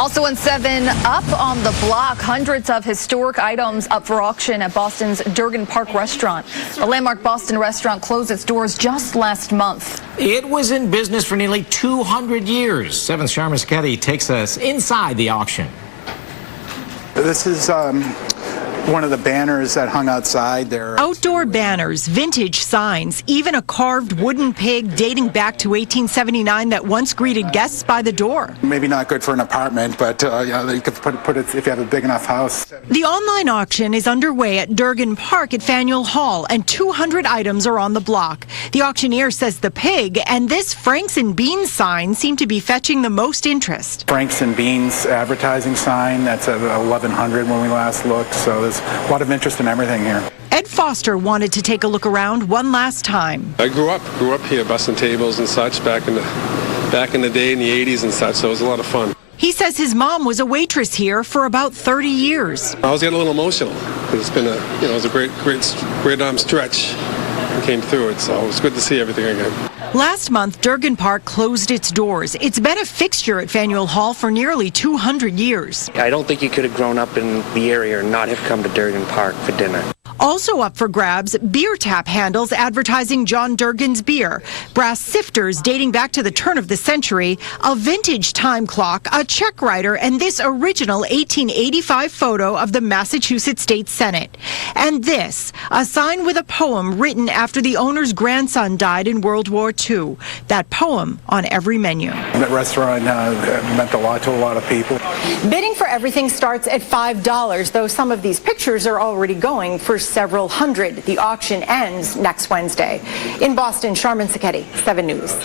Also in 7, up on the block, hundreds of historic items up for auction at Boston's Durgin-Park restaurant. The landmark Boston restaurant closed its doors just last month. It was in business for nearly 200 years. 7's Sharma Sketty takes us inside the auction. This is one of the banners that hung outside there. Outdoor banners, vintage signs, even a carved wooden pig dating back to 1879 that once greeted guests by the door. Maybe not good for an apartment, but you could put it if you have a big enough house. The online auction is underway at Durgin-Park at Faneuil Hall, and 200 items are on the block. The auctioneer says the pig and this Franks and Beans sign seem to be fetching the most interest. Franks and Beans advertising sign, that's at 1100 when we last looked, so there's a lot of interest in everything here. Ed Foster wanted to take a look around one last time. I grew up here bussing tables and such back in the day in the 80s and such, so it was a lot of fun. He says his mom was a waitress here for about 30 years. I was getting a little emotional because it's been it was a great stretch and came through it, so it was good to see everything again. Last month, Durgin-Park closed its doors. It's been a fixture at Faneuil Hall for nearly 200 years. I don't think you could have grown up in the area or not have come to Durgin-Park for dinner. Also up for grabs, beer tap handles advertising John Durgin's beer, brass sifters dating back to the turn of the century, a vintage time clock, a check writer, and this original 1885 photo of the Massachusetts State Senate. And this, a sign with a poem written after the owner's grandson died in World War II. That poem on every menu. That restaurant meant a lot to a lot of people. Bidding for everything starts at $5, though some of these pictures are already going for several hundred. The auction ends next Wednesday. In Boston, Sharma Sketty, 7 News.